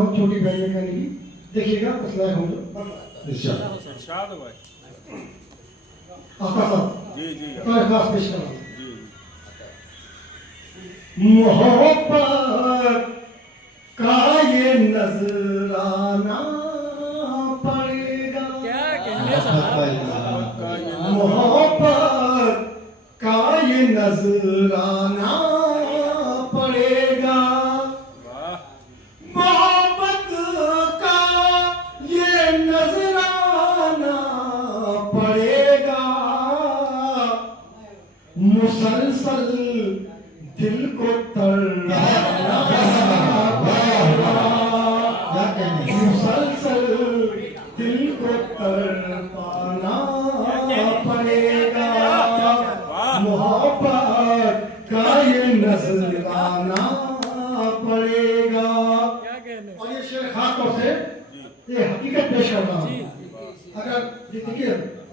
हूँ छोटी बहन में कहने की, देखिएगा कुछ लायक होंगे। खास पेश कर रहा हूँ। मोहब्बत का ये नजराना पड़ेगा, मोहब्बत का ये नजराना पड़ेगा, मोहब्बत का ये नजराना पड़ेगा, मुसलसल दिल को तड़पाना पड़ेगा, मुसलसल दिल को तड़पाना पड़ेगा, मोहब्बत का ये नजराना पड़ेगा। और ये शेर खास तौर से ये हकीकत पेश कर रहा हूँ। अगर देखिए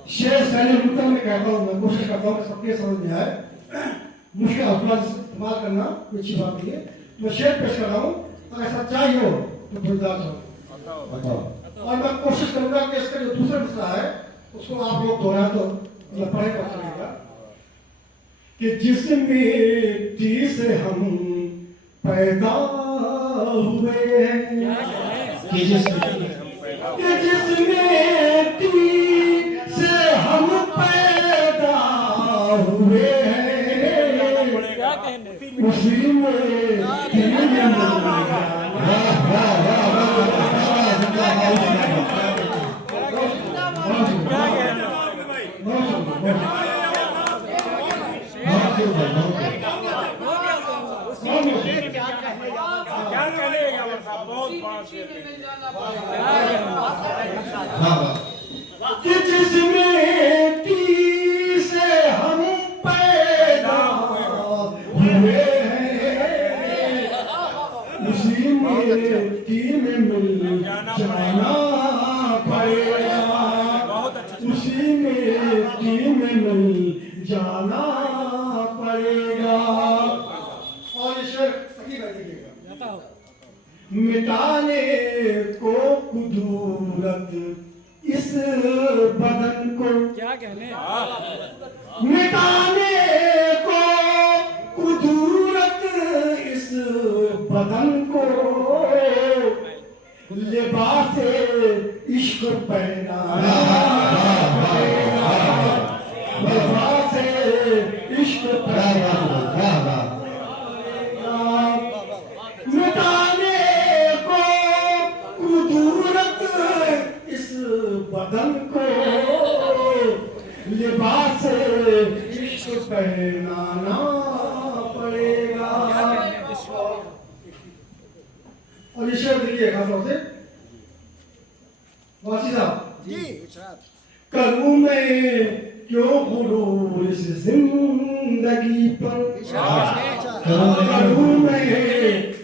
शेर सैन्य मुद्दा में कहता हूँ, मैं कोशिश करता हूँ कि सबके समझ में आए, मुश्किल अल्फाज इस्तेमाल करना कोई अच्छी बात नहीं है। मैं शेर पेश कर रहा हूँ, अगर सच्चाई हो तो गुलजार हो। और मैं कोशिश करूंगा कि इसका जो दूसरा हिस्सा है उसको आप लोग दोहराए तो पढ़े तो चलेगा कि जिस मिट्टी से हम पैदा हुए हैं, कि जिस मिट्टी से हम पैदा हुए हैं, उसी में जिस मिट्टी से हम पैदा हुए हैं, उसी मिट्टी में मिल जाना पड़ेगा, उसी मिट्टी में मिल जाना पड़ेगा। और शेर मिटाने को कुदूरत इस बदन को, क्या कहने, मिटाने को कुदूरत इस बदन को, लिबास इश्क पहनाना पड़ेगा, लिबास इश्क पहनाना, मिटाने को कुदूरत इस बदन को, लिबास इश्क पहनाना पड़ेगा। और ये शेर देखिए खासतौर से वासी साहब जी, करूं मैं क्यों गुरूर इस जिंदगी पर, करूं मैं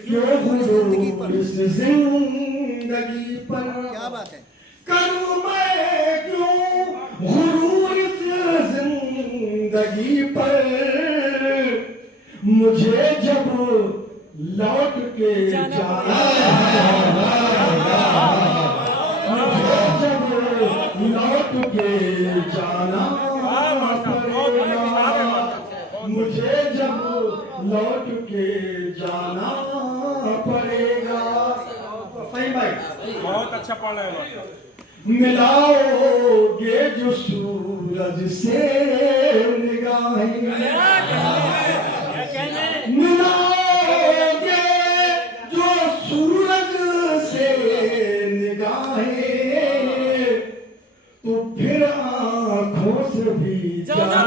क्यों गुरूर इस जिंदगी पर, क्या बात है, करूं मैं क्यों गुरूर इस जिंदगी पर, मुझे जब लौट के जाना, मुझे जब लौट के जाना पड़ेगा, मुझे जब लौट के जाना पड़ेगा। सही भाई, बहुत अच्छा पढ़ रहे हो। मिलाओगे जो सूरज से निगाहें, मिलाओगे जो सूरज से निगाहें, तो फिर आँखों से भी जाना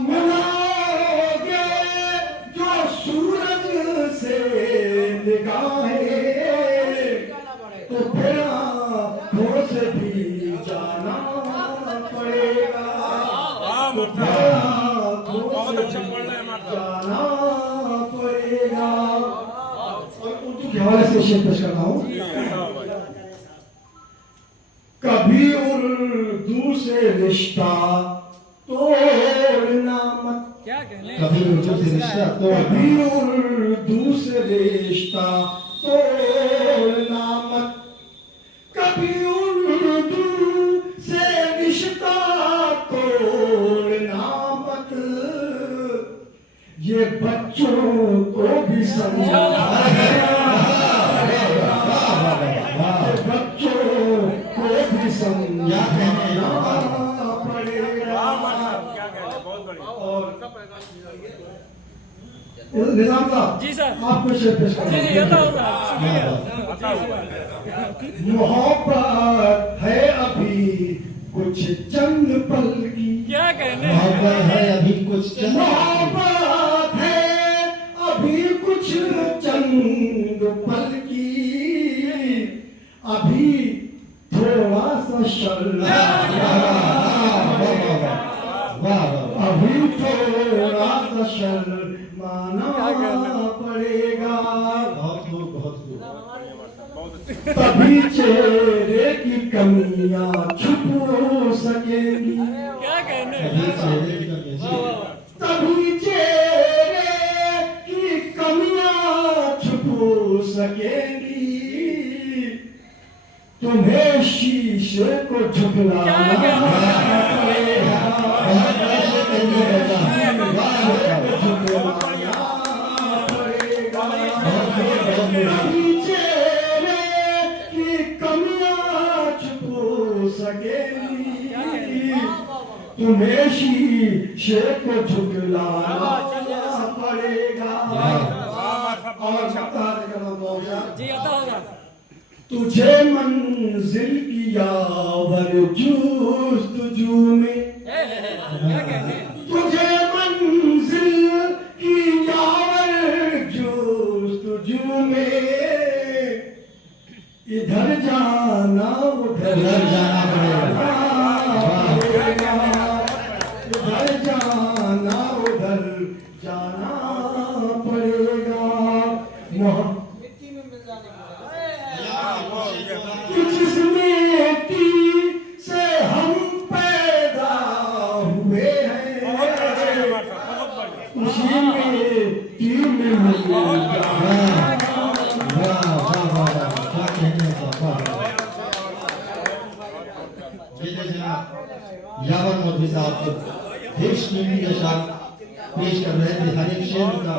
मिलाओगे जो सूरज से निगाहें, तो फिर आँखों से भी जाना पड़ेगा, बहुत अच्छा पढ़ रहे हैं जाना पड़ेगा। और उर्दू के हवाले से शेर पेश कर रहा हूँ। कभी उर्दू से से रिश्ता तोड़ना मत। क्या कहने कभी उर्दू से रिश्ता कभी उर्दू से रिश्ता तोड़ना मत, कभी उर्दू से रिश्ता तोड़ना मत। ये बच्चों को भी समझाना है, बच्चों को भी समझाना पड़ेगा। क्या कहने बहुत बढ़िया। और निजाम साहब जी सर। आपको शेर पेश जी करना जी ये तो होगा मोहब्बत है अभी कुछ चंद पल की, क्या कहने मोहब्बत है अभी कुछ मोहब्बत है अभी कुछ चंद पल की, अभी थोड़ा सा अभी थोड़ा सा शर्माना पड़ेगा। बहुत खूब बहुत खूब। तभी चेहरे की कमियां छुप सकेंगी, क्या कहने कभी चेहरे की कमी है। तभी चेहरे की कमियां छुप सकेंगी। तुम्हें शीशे को झुकलाना पड़ेगा, तभी चेहरे की कमियां छुप सकेंगी। तुम्हें शीशे को झुकलाना पड़ेगा। और बता देगा मौजा, जी ये तो होगा तुझे मंजिल की यावर जुस्तजू में, क्या कहने तुझे मंजिल की यावर जुस्तजू में, इधर जाना उधर जाना पड़ेगा। इधर जाना उधर जाना पड़ेगा। जिस मिट्टी से हम पैदा हुए हैं, उसी मिट्टी में मिल जाना। क्या कहने यावर मौलवी साहब देश टीवी के साथ पेश कर रहे थे हर एक शेर का